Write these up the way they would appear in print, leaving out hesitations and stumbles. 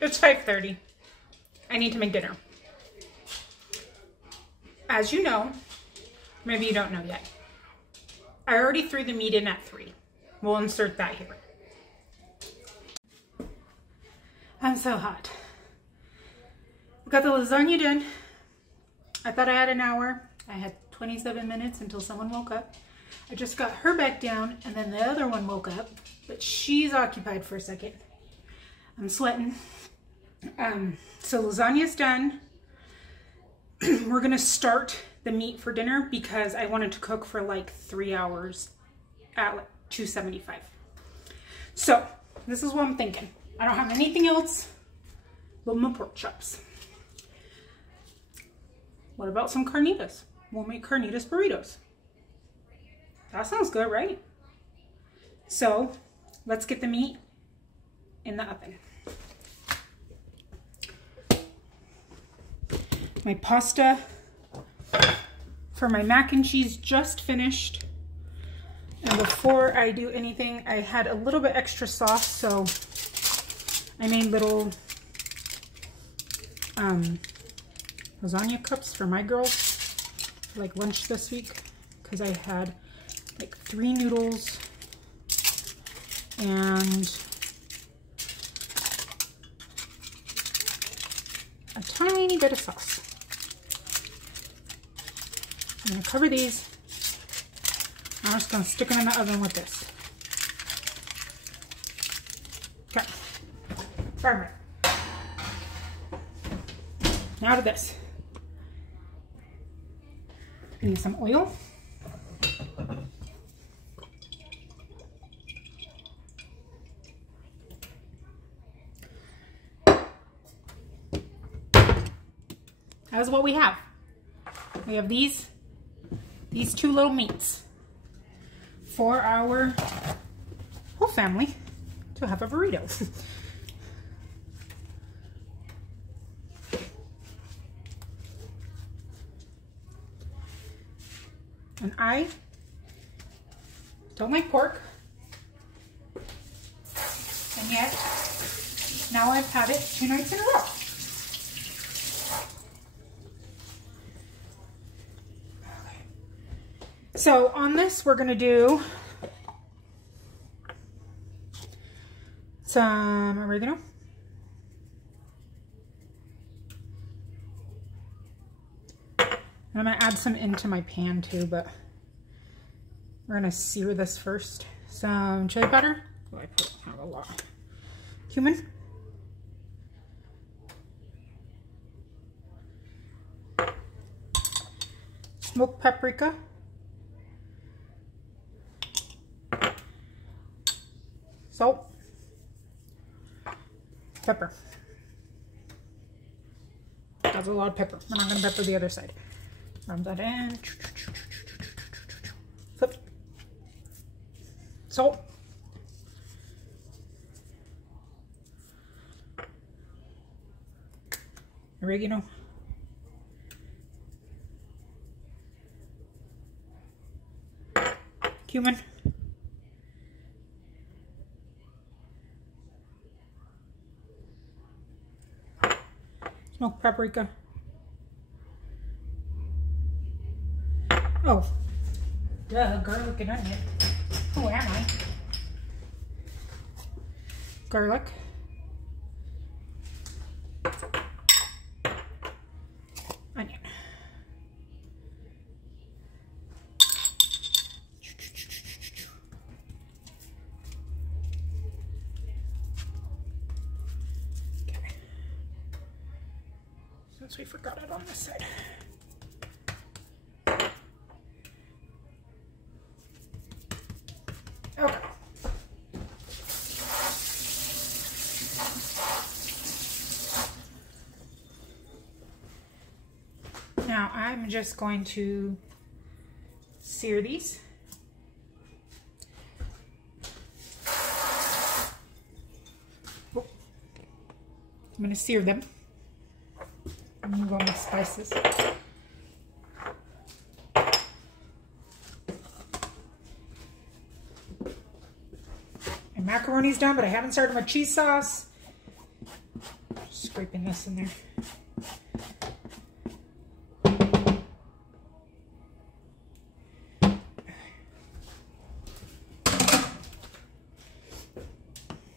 It's 5:30. I need to make dinner. As you know, maybe you don't know yet, I already threw the meat in at 3. We'll insert that here. I'm so hot. Got the lasagna done. I thought I had an hour. I had 27 minutes until someone woke up. I just got her back down and then the other one woke up, but she's occupied for a second. I'm sweating. So lasagna's done. We're gonna start the meat for dinner because I wanted to cook for like 3 hours at like 275. So this is what I'm thinking. I don't have anything else but my pork chops. What about some carnitas? We'll make carnitas burritos. That sounds good, right? So let's get the meat in the oven. My pasta for my mac and cheese just finished. And before I do anything, I had a little bit extra sauce, so I made little lasagna cups for my girls for like lunch this week, because I had like 3 noodles and a tiny bit of sauce. I'm going to cover these. I'm just going to stick them in the oven with this. Okay. Perfect. Now to this. I need some oil. That's what we have. We have these 2 little meats for our whole family to have a burrito. And I don't like pork, and yet now I've had it 2 nights in a row. So on this, we're gonna do some oregano, and I'm gonna add some into my pan too, but we're gonna sear this first. Some chili powder. Oh, I put a lot. Cumin. Smoked paprika. Salt. Pepper. That's a lot of pepper. We're not going to pepper the other side. Rub that in. Flip. Salt. Oregano. Cumin. Smoked paprika. Oh, duh, garlic and onion. Who am I? Garlic. Onion. Since we forgot it on this side. Okay. Now I'm just going to sear these. Oh. I'm going to sear them. Move on with spices. My macaroni's done, but I haven't started my cheese sauce. Scraping this in there.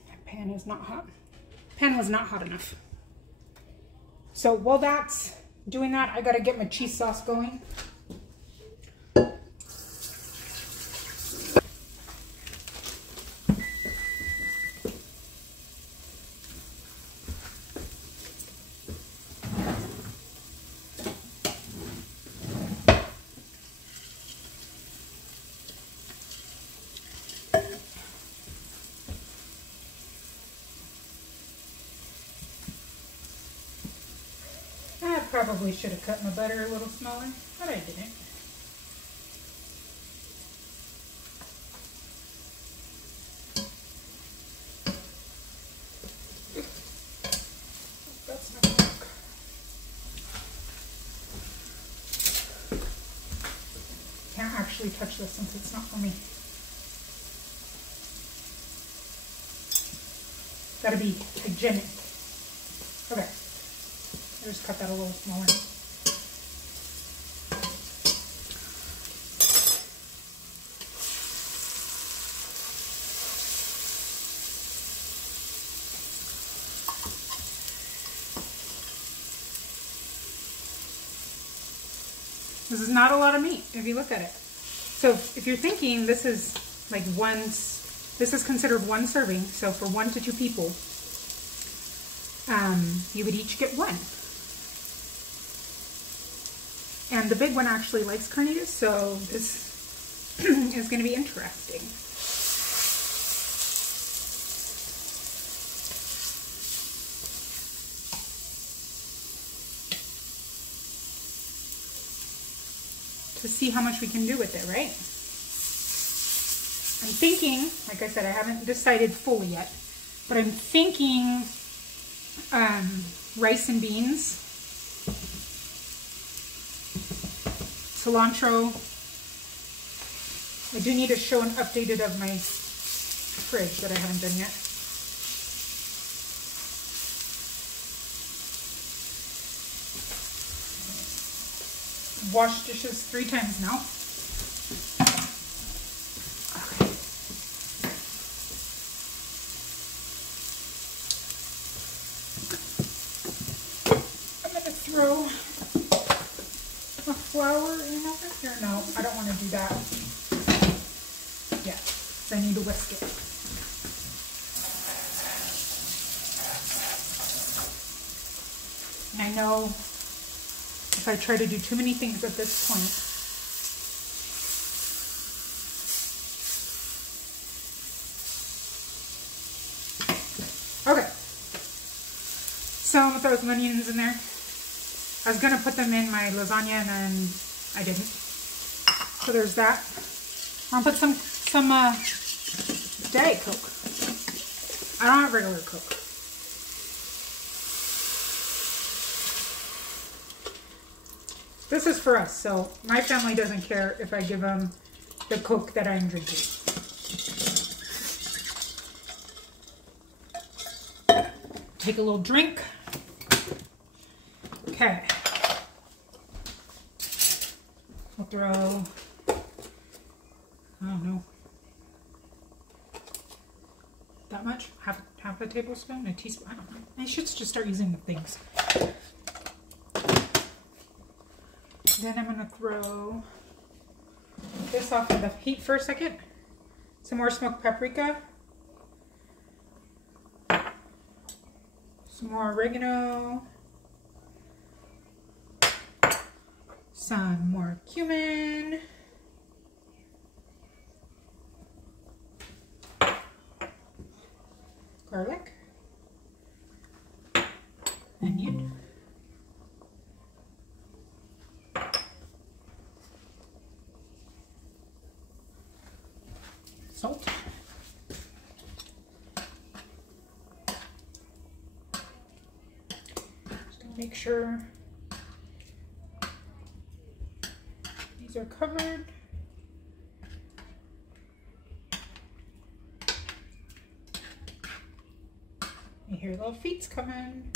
That pan is not hot. Pan was not hot enough. So while that's doing that, I gotta get my cheese sauce going. I probably should have cut my butter a little smaller, but I didn't. That's not gonna work. Can't actually touch this since it's not for me. Gotta be hygienic. Okay. I just cut that a little smaller. This is not a lot of meat if you look at it. So if you're thinking this is like this is considered one serving. So for 1 to 2 people, you would each get one. And the big one actually likes carnitas, so this is going to be interesting. To see how much we can do with it, right? I'm thinking, like I said, I haven't decided fully yet, but I'm thinking rice and beans, cilantro. I do need to show an updated of my fridge that I haven't done yet. Washed dishes 3 times now. Okay. I'm going to throw a flour in over here. No, I don't want to do that yet, because I need to whisk it. And I know if I try to do too many things at this point, okay. So I'm gonna throw some onions in there. I was gonna put them in my lasagna and then I didn't. So there's that. I'll put some Diet Coke. I don't have regular Coke. This is for us, so my family doesn't care if I give them the Coke that I'm drinking. Take a little drink. Okay. We'll throw, I don't know, that much? Half a tablespoon? A teaspoon? I don't know. I should just start using the things. Then I'm going to throw this off of the heat for a second. Some more smoked paprika. Some more oregano. Some more cumin. Garlic. Onion. Salt. Just gonna make sure these are covered. You hear little feet's coming.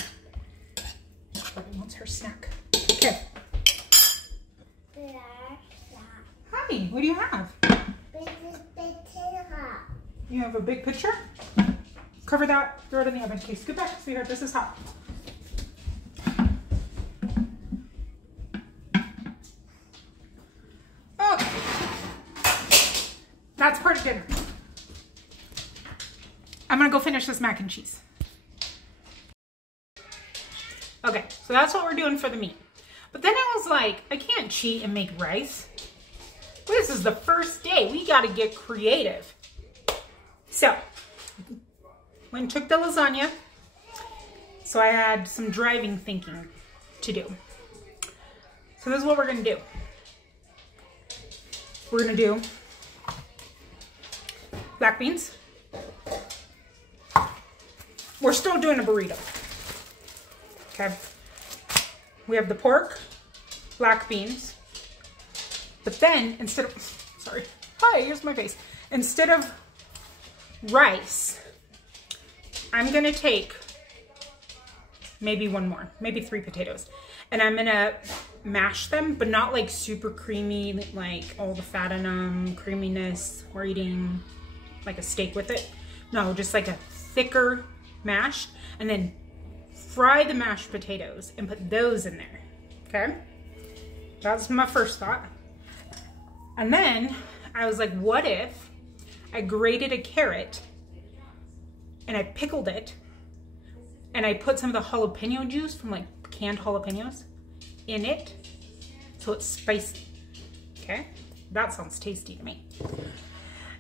Bobby wants her snack. Okay. Hi, what do you have? You have a big pitcher? Cover that, throw it in the oven. Okay, scoot back, sweetheart, this is hot. Okay. That's part of dinner. I'm gonna go finish this mac and cheese. Okay, so that's what we're doing for the meat. But then I was like, I can't cheat and make rice. This is the first day. We gotta get creative. So, went and took the lasagna. So I had some driving thinking to do. So this is what we're gonna do. We're gonna do black beans. We're still doing a burrito. Okay. We have the pork, black beans. But then instead of, sorry, hi, here's my face. Instead of rice, I'm gonna take maybe one more, maybe 3 potatoes. And I'm gonna mash them, but not like super creamy, like all the fat in them, creaminess. We're eating like a steak with it. No, just like a thicker mash. And then fry the mashed potatoes and put those in there, okay? That's my first thought. And then I was like, what if I grated a carrot and I pickled it and I put some of the jalapeno juice from like canned jalapenos in it so it's spicy, okay? That sounds tasty to me.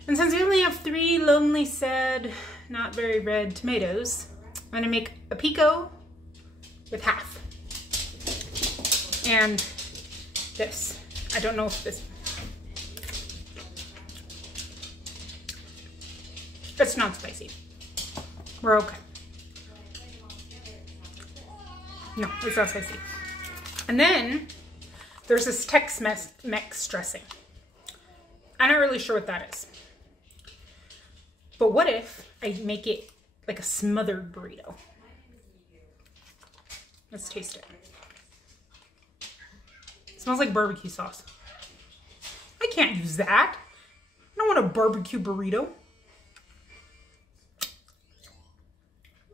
And since we only have 3 lonely, sad, not very red tomatoes, I'm gonna make a pico with half. And this, I don't know if this, it's not spicy. We're okay. No, it's not spicy. And then there's this Tex-Mex dressing. I'm not really sure what that is. But what if I make it like a smothered burrito? Let's taste it. It smells like barbecue sauce. I can't use that. I don't want a barbecue burrito.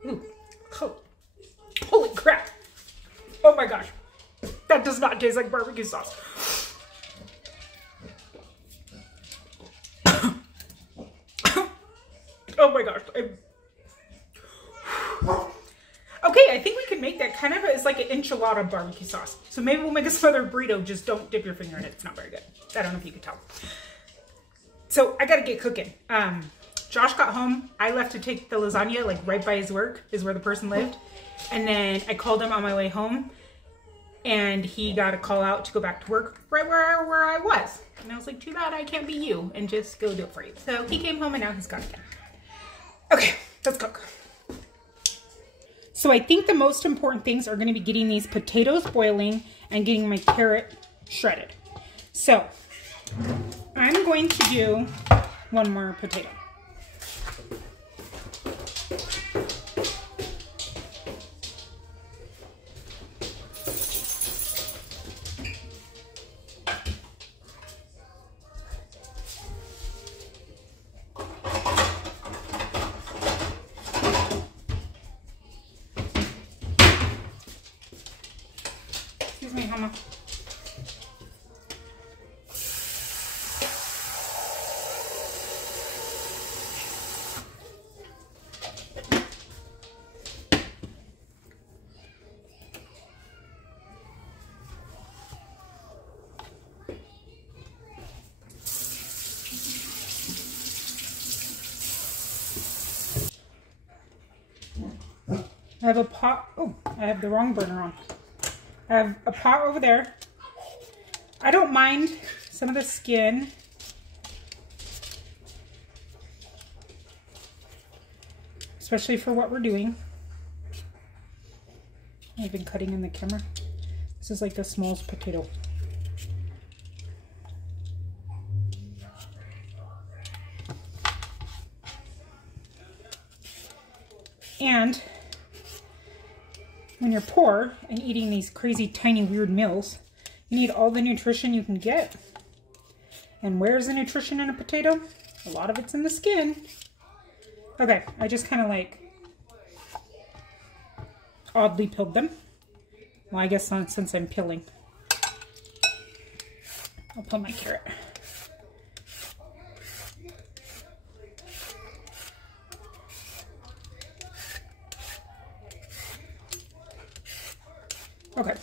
Ooh. Oh. Holy crap. Oh my gosh. That does not taste like barbecue sauce. Oh my gosh. Okay, I think we can make that kind of as like an enchilada barbecue sauce. So maybe we'll make a smothered burrito. Just don't dip your finger in it. It's not very good. I don't know if you could tell. So I gotta get cooking. Josh got home. I left to take the lasagna like right by his work is where the person lived. And then I called him on my way home and he got a call out to go back to work right where I was. And I was like, too bad I can't be you and just go do it for you. So he came home and now he's gone again. Okay, let's cook. So I think the most important things are gonna be getting these potatoes boiling and getting my carrot shredded. So I'm going to do one more potato. Excuse me, Mama. I have a pot. Oh, I have the wrong burner on. I have a pot over there. I don't mind some of the skin. Especially for what we're doing. I've been cutting in the camera. This is like the smallest potato. And when you're poor and eating these crazy tiny weird meals, you need all the nutrition you can get. And where's the nutrition in a potato? A lot of it's in the skin. Okay, I just kind of like oddly peeled them. Well, I guess since I'm peeling, I'll peel my carrot. Okay.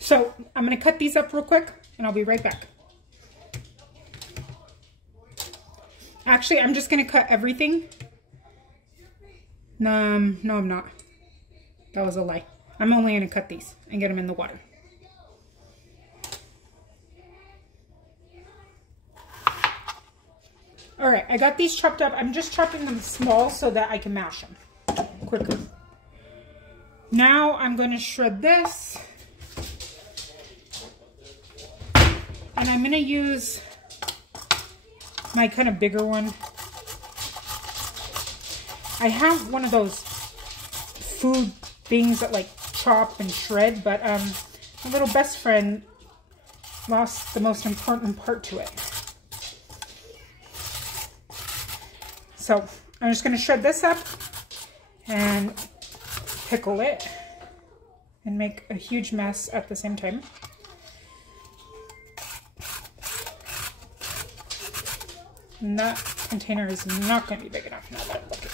So I'm going to cut these up real quick and I'll be right back. Actually, I'm just going to cut everything. No, I'm not. That was a lie. I'm only going to cut these and get them in the water. All right, I got these chopped up. I'm just chopping them small so that I can mash them quicker. Now I'm going to shred this. And I'm going to use my kind of bigger one. I have one of those food things that like chop and shred, but my little best friend lost the most important part to it. So I'm just going to shred this up and pickle it and make a huge mess at the same time. And that container is not going to be big enough now that I'm looking.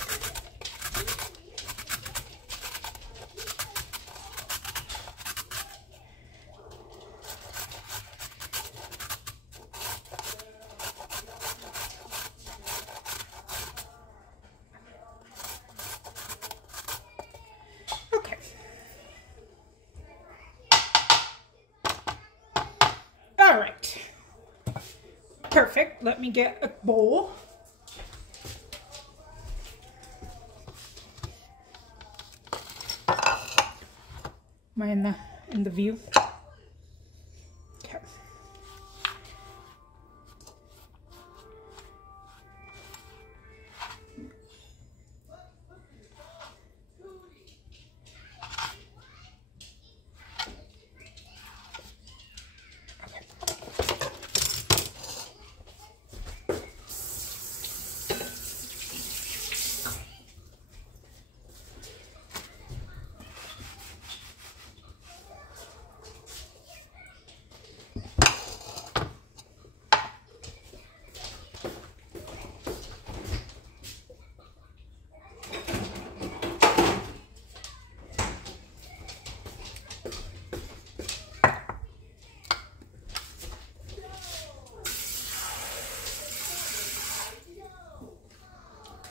Okay. All right. Perfect. Let me get a bowl. Am I in the view? Okay.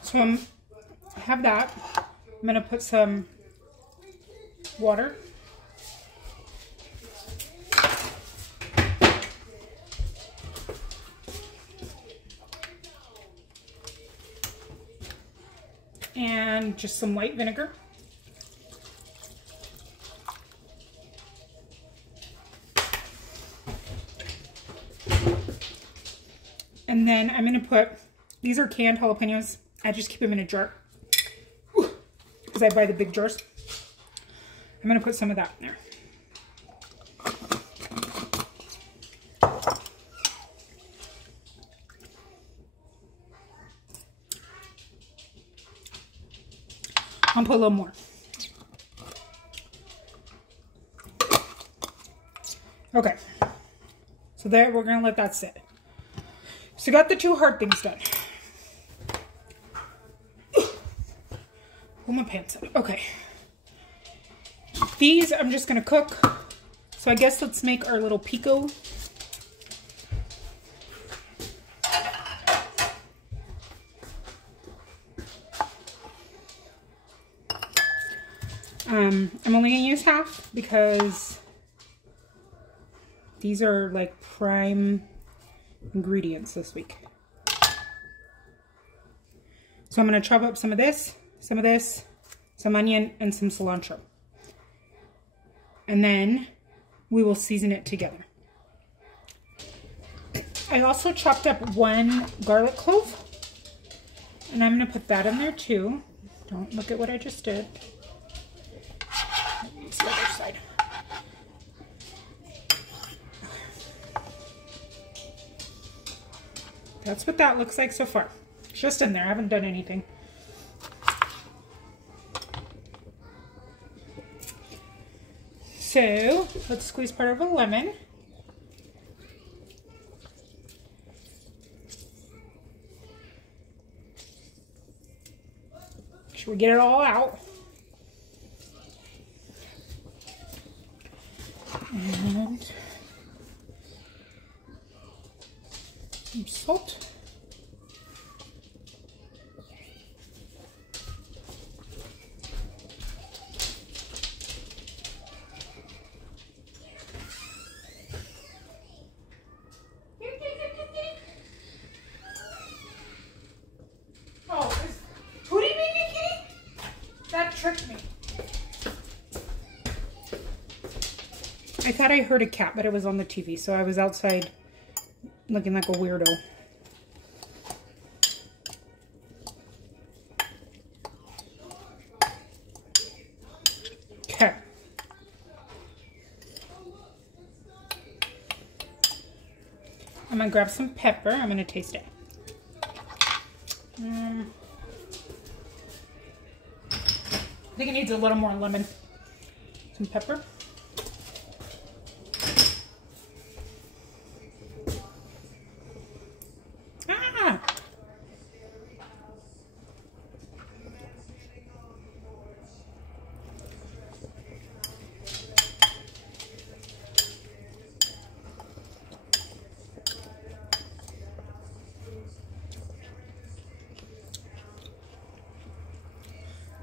So I have that. I'm going to put some water. And just some white vinegar. And then I'm going to put, these are canned jalapenos. I just keep them in a jar because I buy the big jars. I'm going to put some of that in there. I'll put a little more. Okay, so there, we're going to let that sit. So got the two hard things done. Pull my pants up. Okay. These I'm just going to cook. So I guess let's make our little pico. I'm only going to use half because these are like prime ingredients this week. So I'm going to chop up some of this, some onion, and some cilantro. And then we will season it together. I also chopped up 1 garlic clove, and I'm going to put that in there too. Don't look at what I just did. It's the other side. That's what that looks like so far. It's just in there. I haven't done anything. So let's squeeze part of a lemon. Make sure we get it all out. And some salt. Tricked me. I thought I heard a cat, but it was on the TV, so I was outside looking like a weirdo. Okay. I'm gonna grab some pepper. I'm gonna taste it. I think it needs a little more lemon. Some pepper. Ah!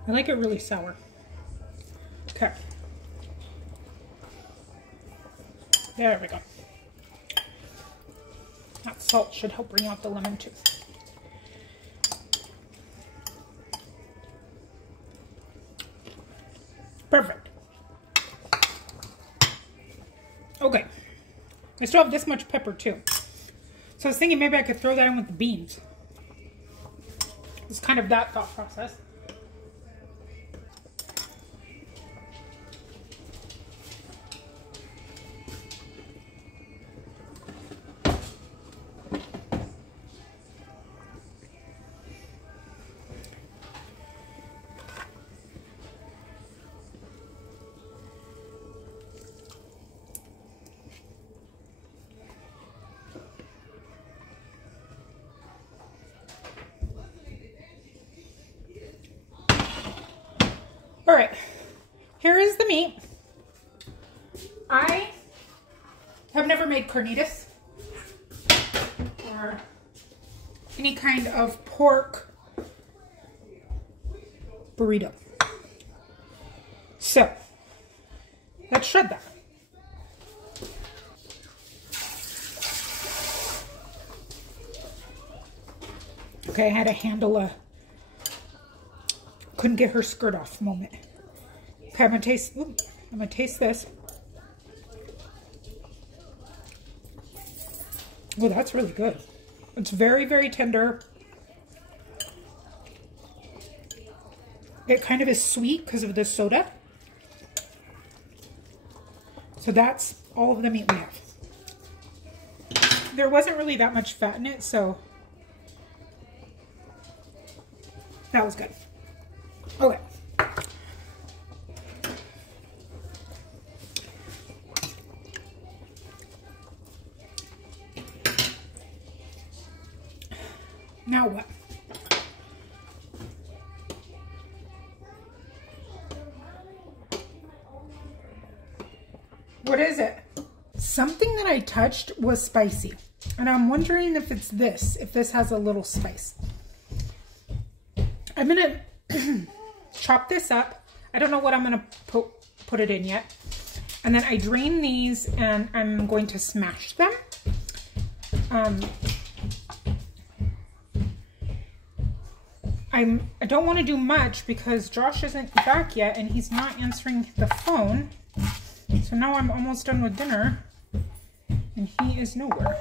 I like it really sour. Okay. There we go. That salt should help bring out the lemon too. Perfect. Okay. I still have this much pepper too. So I was thinking maybe I could throw that in with the beans. It's kind of that thought process. All right, here is the meat. I have never made carnitas or any kind of pork burrito. So let's shred that. Okay, I had to handle a couldn't get her skirt off moment. Okay, I'm gonna taste this. Oh, that's really good. It's very, very tender. It kind of is sweet because of the soda. So that's all of the meat we have. There wasn't really that much fat in it, so that was good. Okay. Now what? What is it? Something that I touched was spicy. And I'm wondering if it's this, if this has a little spice. I'm gonna chop this up. I don't know what I'm gonna put it in yet. And then I drain these and I'm going to smash them. I don't want to do much because Josh isn't back yet and he's not answering the phone. So now I'm almost done with dinner and he is nowhere.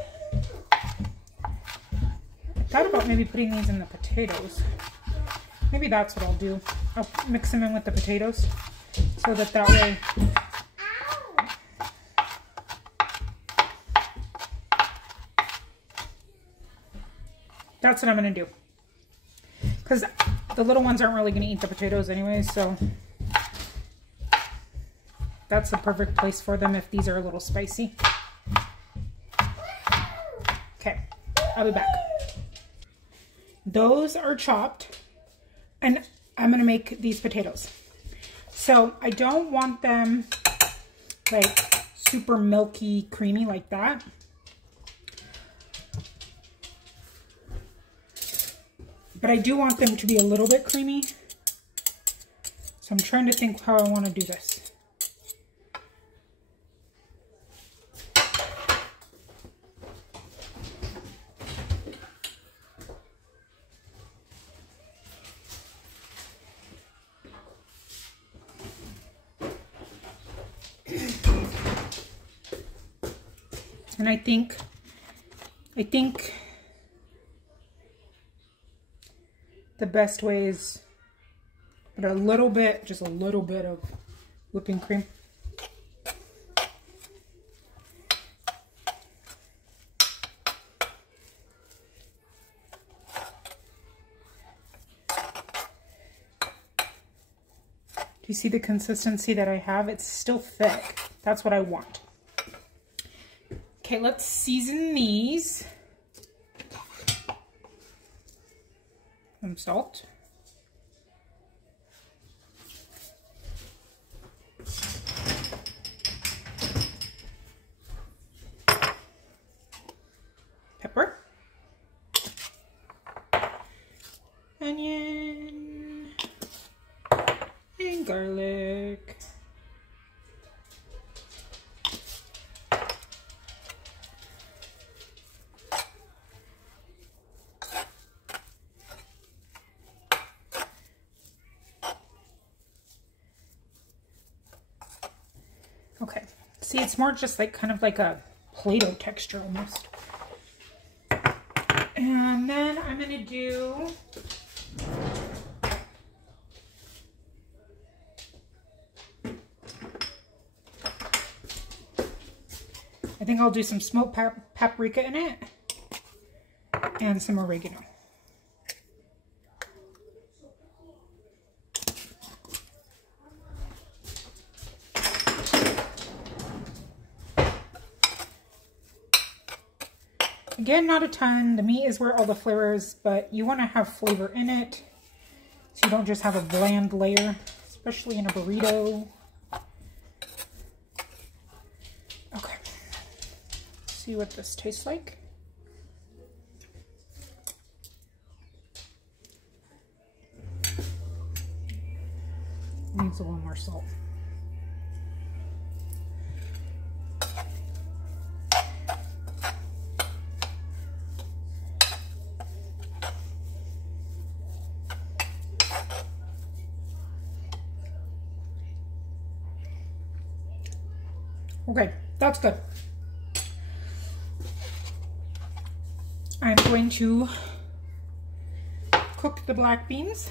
thought about maybe putting these in the potatoes. Maybe that's what I'll do. I'll mix them in with the potatoes so that way. That's what I'm going to do. Because the little ones aren't really going to eat the potatoes anyway, so that's the perfect place for them if these are a little spicy. Okay, I'll be back. Those are chopped, and I'm going to make these potatoes. So I don't want them like super milky, creamy like that. But I do want them to be a little bit creamy. So I'm trying to think how I want to do this. And I think the best way is put a little bit, just a little bit of whipping cream. Do you see the consistency that I have? It's still thick. That's what I want. Okay, let's season these. Some salt. Pepper. Onion. And garlic. Okay, see, it's more just like kind of like a Play-Doh texture almost. And then I'm gonna do I think I'll do some smoked paprika in it and some oregano. Again, not a ton. The meat is where all the flavor is, but you want to have flavor in it so you don't just have a bland layer, especially in a burrito. Okay, let's see what this tastes like. Needs a little more salt. Okay, that's good. I'm going to cook the black beans.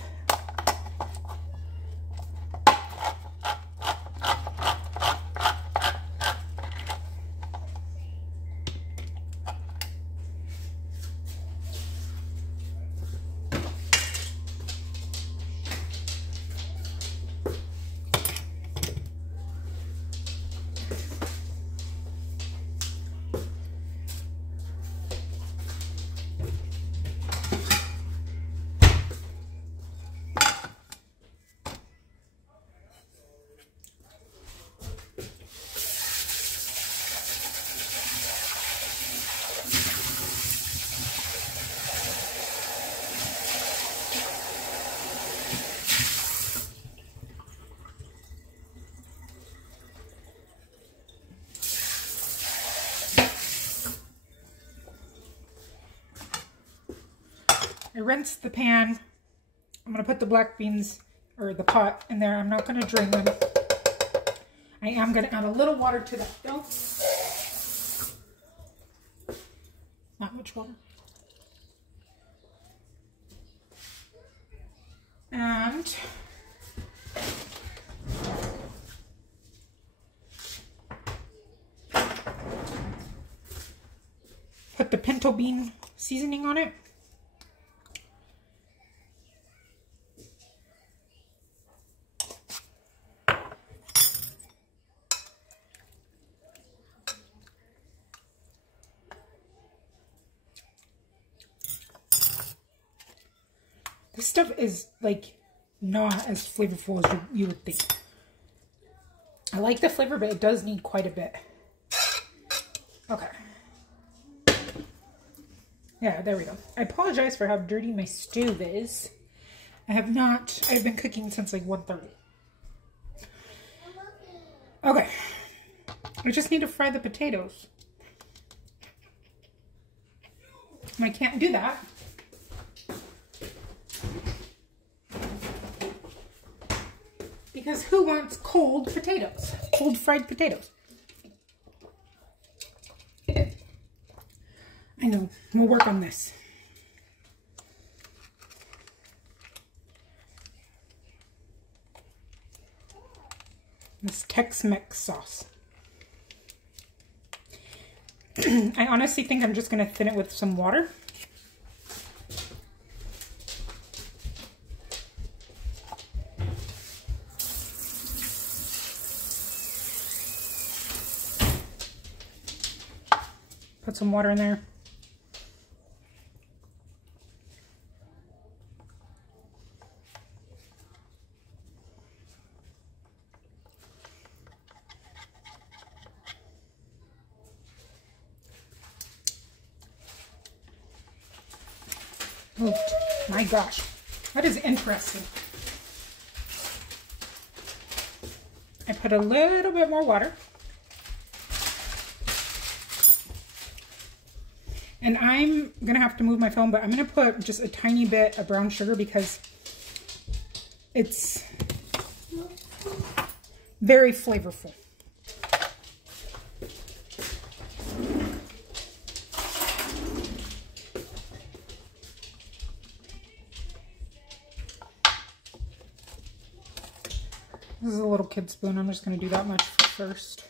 I rinsed the pan. I'm going to put the black beans, or the pot, in there. I'm not going to drain them. I am going to add a little water to that though. Not much water. And put the pinto bean seasoning on it. This stuff is like not as flavorful as you would think. I like the flavor, but it does need quite a bit. Okay. Yeah, there we go. I apologize for how dirty my stove is. I've been cooking since like 1:30. Okay. I just need to fry the potatoes. And I can't do that because who wants cold potatoes? Cold fried potatoes. I know, we'll work on this. This Tex-Mex sauce. I honestly think I'm just going to thin it with some water. Put some water in there. Oh my gosh, that is interesting. I put a little bit more water. And I'm going to have to move my phone, but I'm going to put just a tiny bit of brown sugar because it's very flavorful. This is a little kid spoon. I'm just going to do that much first.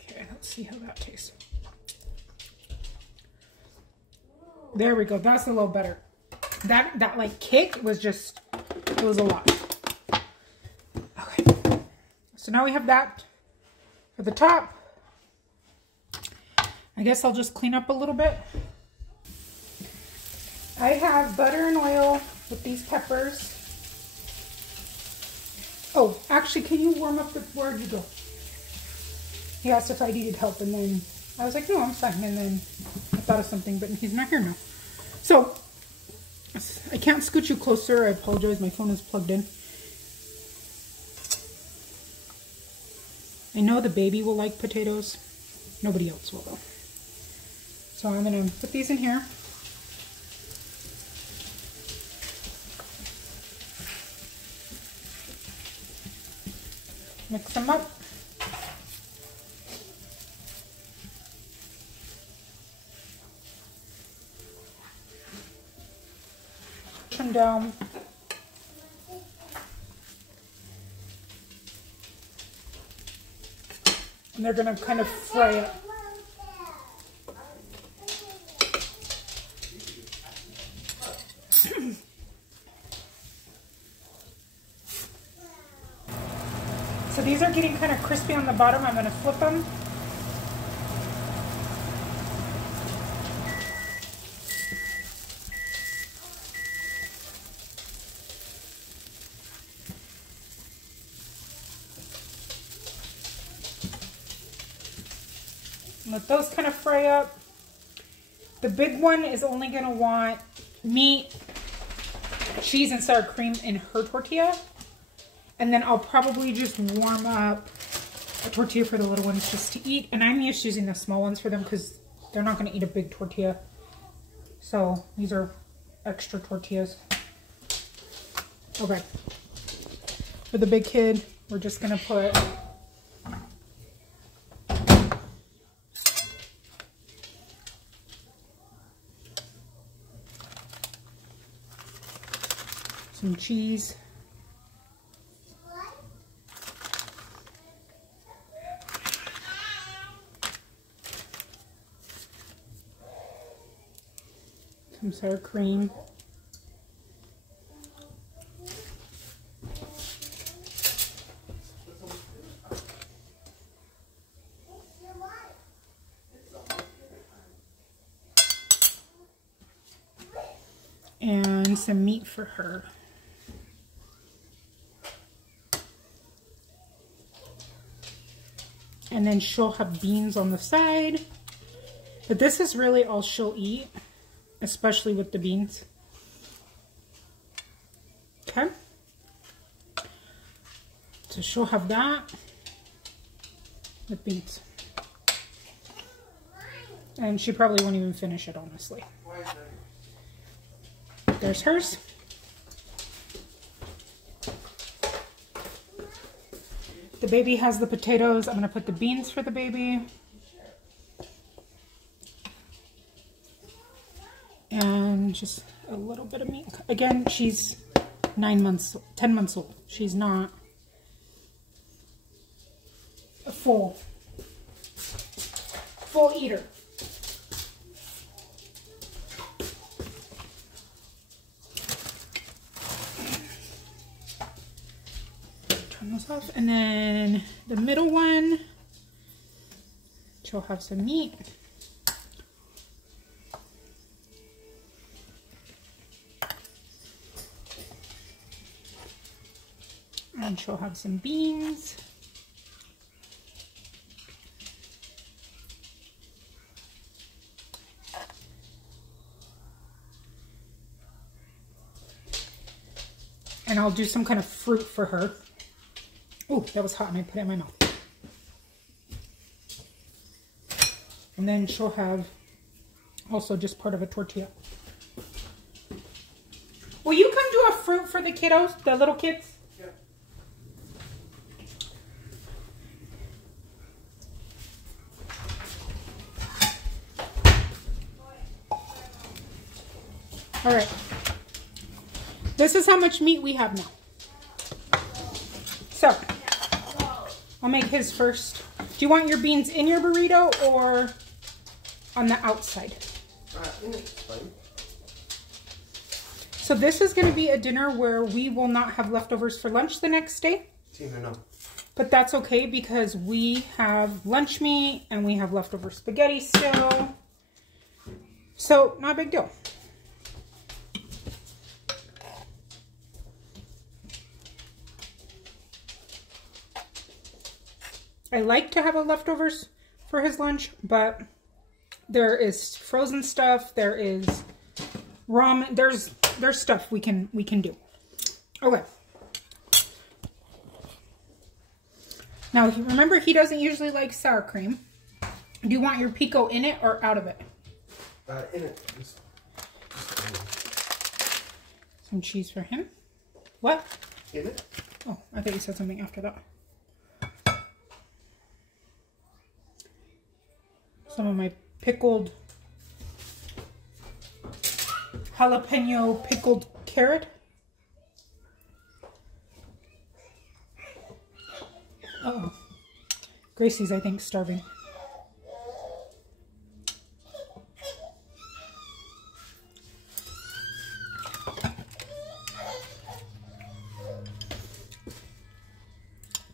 Okay, let's see how that tastes. There we go. That's a little better. That like kick was just, it was a lot. Okay. So now we have that for the top. I guess I'll just clean up a little bit. I have butter and oil with these peppers. Oh, actually, can you warm up where'd you go? He asked if I needed help, and then I was like, no, I'm fine. And then I thought of something, but he's not here now. So, I can't scoot you closer. I apologize. My phone is plugged in. I know the baby will like potatoes. Nobody else will, though. So I'm going to put these in here. Mix them up. Push them down. And they're going to kind of fry it. So these are getting kind of crispy on the bottom. I'm going to flip them. Let those kind of fry up. The big one is only going to want meat, cheese, and sour cream in her tortilla. And then I'll probably just warm up a tortilla for the little ones just to eat. And I'm used to using the small ones for them because they're not going to eat a big tortilla. So these are extra tortillas. Okay. For the big kid, we're just going to put Some cheese. Some sour cream. And some meat for her. And then she'll have beans on the side. But this is really all she'll eat, especially with the beans. Okay. So she'll have that with beans. And she probably won't even finish it, honestly. There's hers. The baby has the potatoes. I'm going to put the beans for the baby. And just a little bit of meat. Again, she's 10 months old. She's not a full eater. Turn those off. And then the middle one, she'll have some meat. And she'll have some beans. And I'll do some kind of fruit for her. Oh, that was hot and I put it in my mouth. And then she'll have also just part of a tortilla. Will you come do a fruit for the kiddos, the little kids? Yeah. All right. This is how much meat we have now. So, I'll make his first. Do you want your beans in your burrito or on the outside? It's fine. So this is going to be a dinner where we will not have leftovers for lunch the next day. But that's okay because we have lunch meat and we have leftover spaghetti still. So, not a big deal. I like to have a leftovers for his lunch, but there is frozen stuff, there is ramen, there's stuff we can do. Okay. Now, remember, he doesn't usually like sour cream. Do you want your pico in it or out of it? In it. Some cheese for him. What? In it. Oh, I thought you said something after that. Some of my pickled jalapeno pickled carrot. Uh-oh. Gracie's, I think, starving.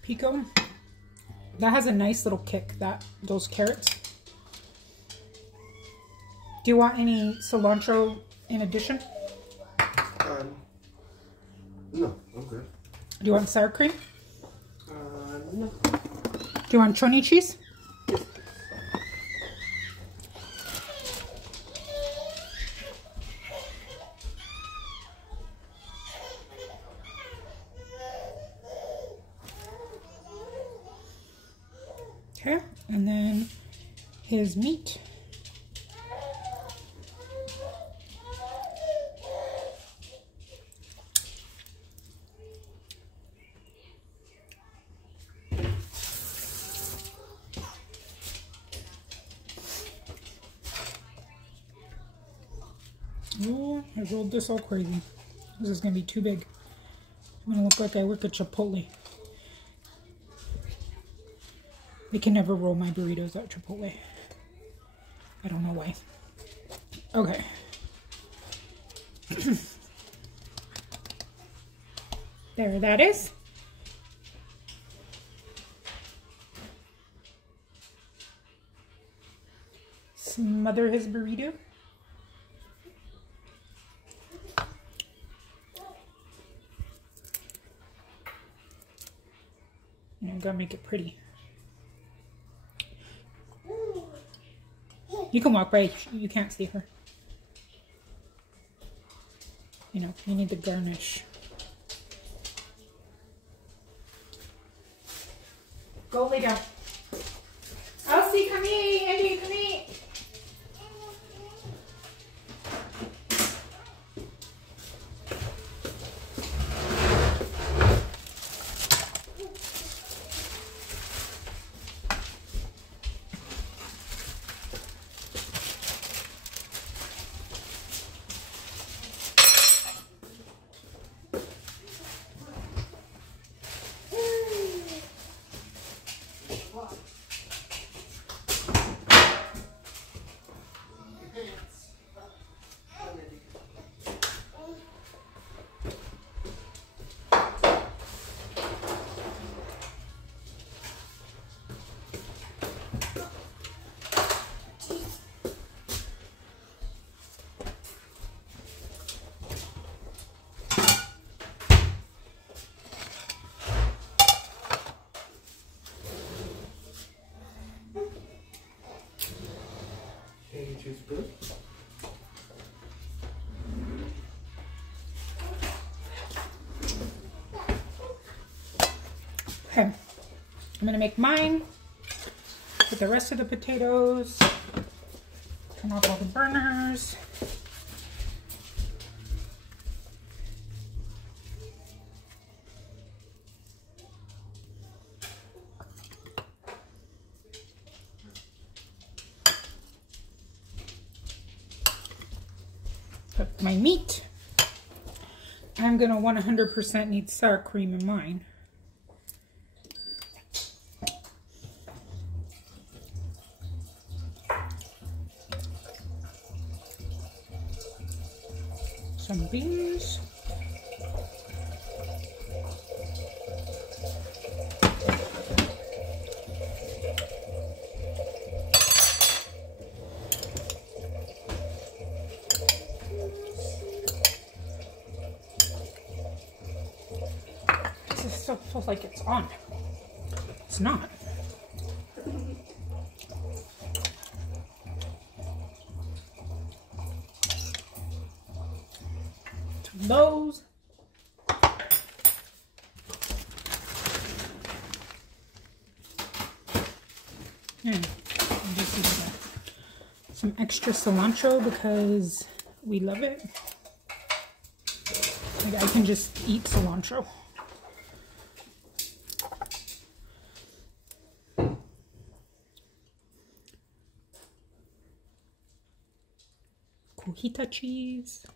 Pico. That has a nice little kick, those carrots. Do you want any cilantro in addition? No, I'm good. Do you want sour cream? No. Do you want choni cheese? Yes. Okay, and then his meat. Oh, I rolled this all crazy. This is going to be too big. I'm gonna look like I work at Chipotle. They can never roll my burritos at Chipotle. I don't know why. Okay. There that is. Smother his burrito. You know, gotta make it pretty. You can walk by, you can't see her. You know, you need the garnish. Go lay down. Elsie, come here. Andy, come here. Okay, I'm gonna make mine with the rest of the potatoes. Turn off all the burners. Put my meat. I'm gonna 100% need sour cream in mine. Some beans. This still feels like it's on. It's not. Those. And just some extra cilantro because we love it. Like I can just eat cilantro. Cojita cheese.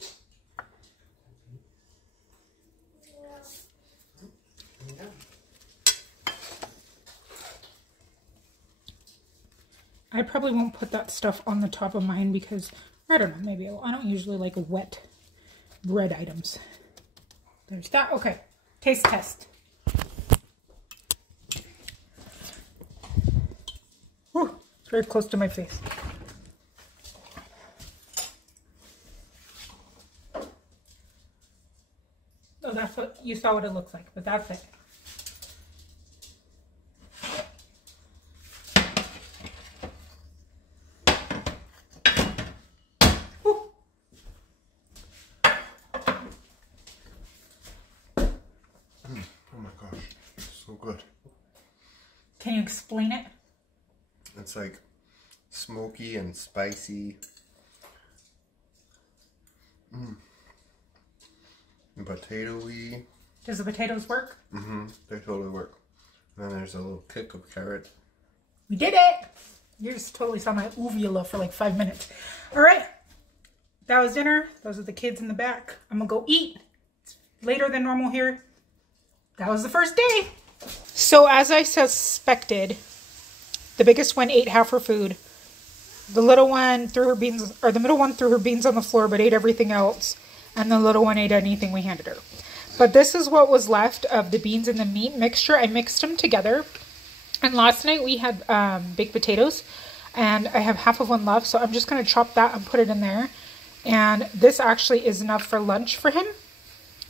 I probably won't put that stuff on the top of mine because, I don't know, maybe I don't usually like wet bread items. There's that. Okay, taste test. Whew, it's very close to my face. Oh, that's what, you saw what it looks like, but that's it. Good. Can you explain it? It's like smoky and spicy. And potato-y. Does the potatoes work? Mm-hmm. They totally work. And then there's a little kick of carrot. We did it! You just totally saw my uvula for like 5 minutes. Alright. That was dinner. Those are the kids in the back. I'm gonna go eat. It's later than normal here. that was the first day. So as I suspected, the biggest one ate half her food. The little one threw her beans, or the middle one threw her beans on the floor but ate everything else. And the little one ate anything we handed her. But this is what was left of the beans and the meat mixture. I mixed them together. And last night we had baked potatoes. And I have half of one left. So I'm just going to chop that and put it in there. And this actually is enough for lunch for him.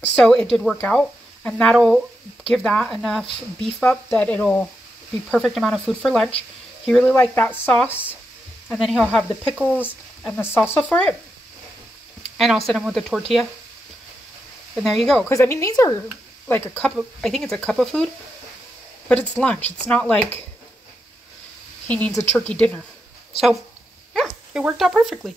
So it did work out. And that'll give that enough beef up that it'll be perfect amount of food for lunch. He really liked that sauce. And then he'll have the pickles and the salsa for it. And I'll send him with the tortilla. And there you go. Because, I mean, these are like a cup of, I think it's a cup of food. But it's lunch. It's not like he needs a turkey dinner. So, yeah, it worked out perfectly.